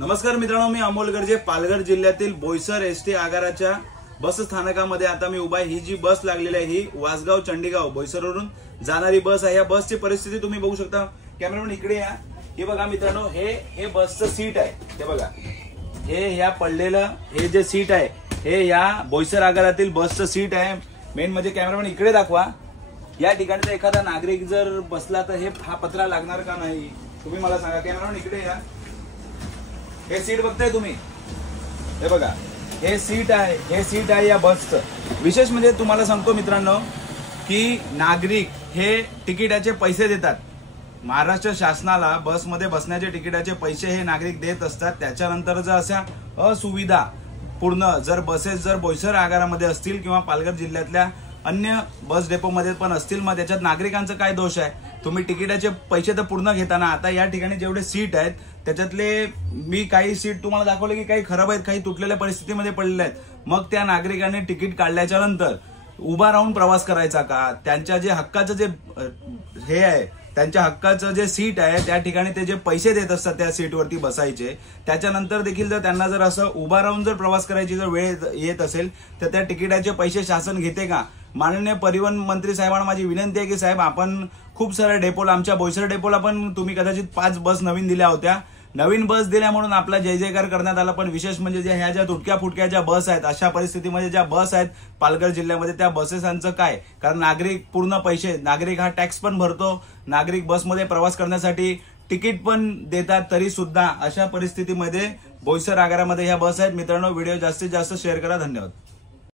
नमस्कार मित्रांनो, मी अमोल गर्जे, पालघर जिल्ह्यातील बोईसर एसटी आगाराच्या बस स्थानकामध्ये आता मी उभा आहे। ही जी बस लागलेली आहे ही वासगाव चंडीगाव बोईसरवरून जाणारी बस आहे। या बसची परिस्थिती तुम्ही बघू शकता। कॅमेरामन इकडे या। हे बघा मित्रांनो, हे बसचं सीट आहे। हे बघा, हे ह्या पडलेलं हे जे सीट आहे हे या बोईसर आगारातील बसचं सीट आहे। मेन म्हणजे कॅमेरामन इकडे दाखवा। या ठिकाणी एखादा नागरिक जर बसला तर हा पत्रा लागणार का नाही तुम्ही मला सांगा। कॅमेरामन इकडे या। हे सीट बघताय तुम्ही, हे बघा, हे सीट आहे या बसचं। विशेष म्हणजे तुम्हाला सांगतो मित्रांनो की नागरिक हे तिकिटाचे पैसे देतात। महाराष्ट्र शासनाला बसमध्ये बसण्याचे तिकिटाचे पैसे हे नागरिक देत असतात। त्याच्यानंतर जर अशा असुविधा पूर्ण जर बसेस जर बोईसर आगारामध्ये असतील किंवा पालघर जिल्ह्यातल्या अन्य बस डेपोमध्ये पण असतील, मग त्याच्यात नागरिकांचा काय दोष आहे? तुम्ही तिकिटाचे पैसे तर पूर्ण घेताना। आता या ठिकाणी जेवढे सीट आहेत त्याच्यातले मी काही सीट तुम्हाला दाखवले की काही खराब आहेत, काही तुटलेल्या परिस्थितीमध्ये पडलेले आहेत। मग त्या नागरिकांनी तिकीट काढल्याच्या नंतर उभा राहून प्रवास करायचा का? त्यांच्या जे हक्काचं जे हे आहे, त्यांच्या हक्काचं जे सीट आहे त्या ठिकाणी ते जे पैसे देत असतात त्या सीटवरती बसायचे, त्याच्यानंतर देखील जर त्यांना जर असं उभा राहून जर प्रवास करायची जर वेळ येत असेल तर त्या तिकिटाचे पैसे शासन घेते का? माननीय परिवहन मंत्री साहेबांना माझी विनंती आहे की साहेब, आपण खूप साऱ्या डेपोला, आमच्या बोईसर डेपोला पण तुम्ही कदाचित 5 बस नवीन दिल्या होत्या। नवीन बस दिल्या म्हणून आपला जय जयकार करण्यात आला, पण विशेष म्हणजे ह्या ज्या तुटक्या फुटक्या ज्या बस आहेत, अशा परिस्थितीमध्ये ज्या बस आहेत पालघर जिल्ह्यामध्ये त्या बसेसांचं काय? कारण नागरिक पूर्ण पैसे, नागरिक हा टॅक्स पण भरतो, नागरिक बसमध्ये प्रवास करण्यासाठी तिकीट पण देतात, तरी सुद्धा अशा परिस्थितीमध्ये बोईसर आगारामध्ये ह्या बस आहेत। मित्रांनो, व्हिडिओ जास्तीत जास्त शेअर करा। धन्यवाद।